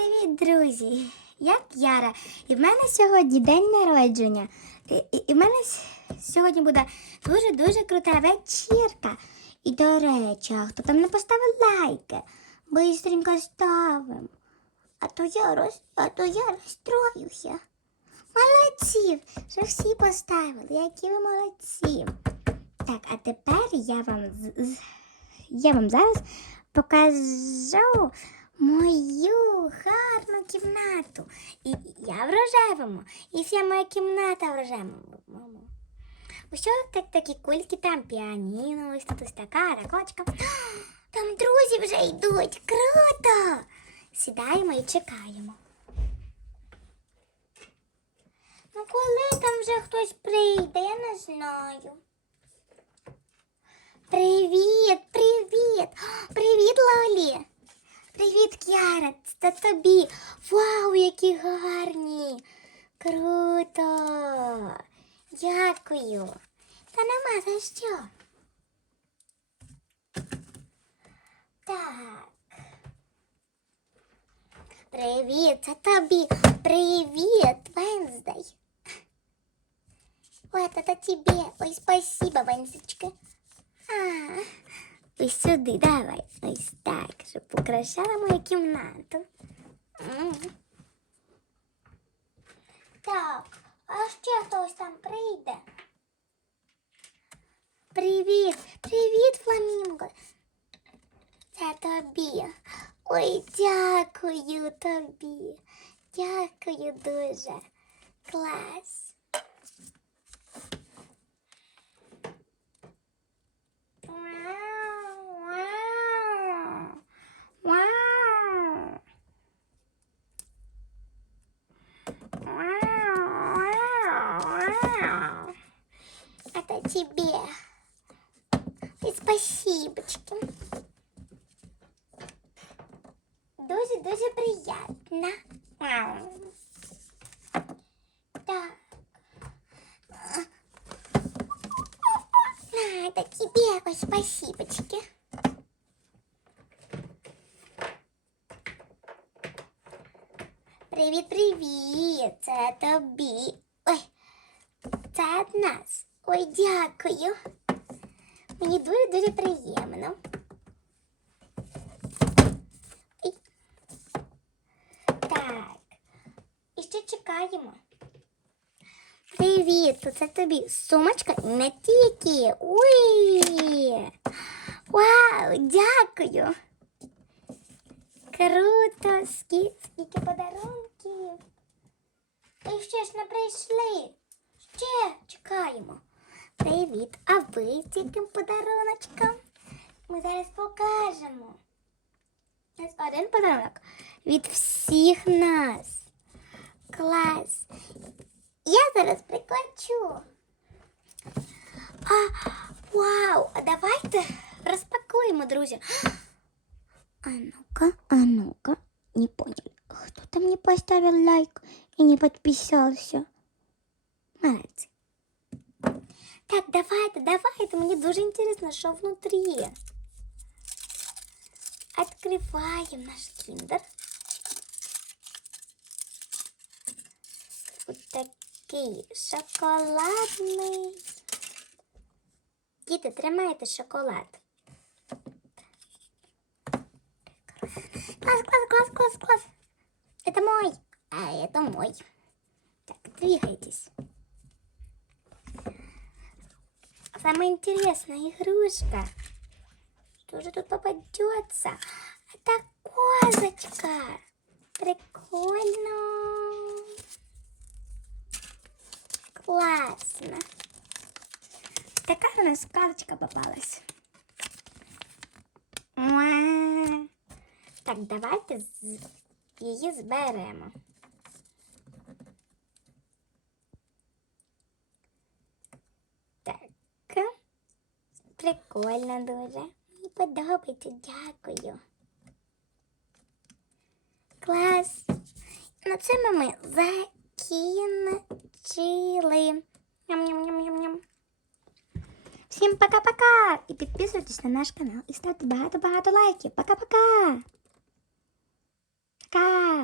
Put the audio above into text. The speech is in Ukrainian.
Привіт, друзі! Я Яра, і в мене сьогодні день народження. І, і, в мене сьогодні буде дуже-дуже крута вечірка. І до речі, а хто там не поставив лайки? Бистренько ставимо. А то я роз... а то я розстроюся. Молодці! Що всі поставили, які ви молодці. Так, а тепер я вам я вам зараз покажу мою гарну кімнату. І я в рожевому, і вся моя кімната в рожевому. Що так, такі кульки, там піаніно, ось тут ось така ракочка. Там друзі вже йдуть. Круто! Сідаємо і чекаємо. Ну коли там вже хтось прийде, я не знаю. Привіт, привіт! Лолі! Це тобі! Вау, які гарні! Круто! Дякую! Та нема за що. Так. Привіт, це тобі! Привіт, Венздей! Ой, это тебе. Ой, спасибо, Вензочка. А, сюди, давай. Так, щоб украшала мою кімнату. Так, а ще хтось там прийде. Привіт, привіт, Фламінго. Це тобі. Ой, дякую тобі. Дякую дуже. Клас. тебе. И спасибочки. Дуже-дуже приятно. Так. А, это тебе. Ой, спасибочки. Привіт, привіт! Це тобі. Ой, це від нас. Ой, дякую. Мені дуже-дуже приємно. Ой. Так. І ще чекаємо. Привіт, це тобі сумочка і не тільки. Ой! Вау, дякую! Круто, скільки, скільки подарунків. І ще ж не прийшли. Ще чекаємо. Привіт, а ви з яким подаруночком? Ми зараз покажемо. Ось один подарунок від всіх нас. Клас. Я зараз прикладчу. А, вау! А давайте розпакуємо, друзі. А ну-ка, а ну-ка. Не поняли. Кто там не поставил лайк и не подписался? Молодцы. Так, давайте, давайте. Мне дуже интересно, что внутри. Открываем наш киндер. Вот такий шоколадний. Діти, тримайте шоколад. Класс, класс, класс, класс, класс. Это мой. А это мой. Так, двигайтесь. Самая интересная игрушка. Что же тут попадется? Это козочка. Прикольно. Классно. Такая у нас карточка попалась. Так, давайте її зберемо. Прикольно дуже. Мені подобається, дякую. Клас. На цьому ми закінчили. Ням-ням-ням-ням-ням. Всім пока-пока! І підписуйтесь на наш канал і ставте багато-багато лайків. Пока-пока! Пока!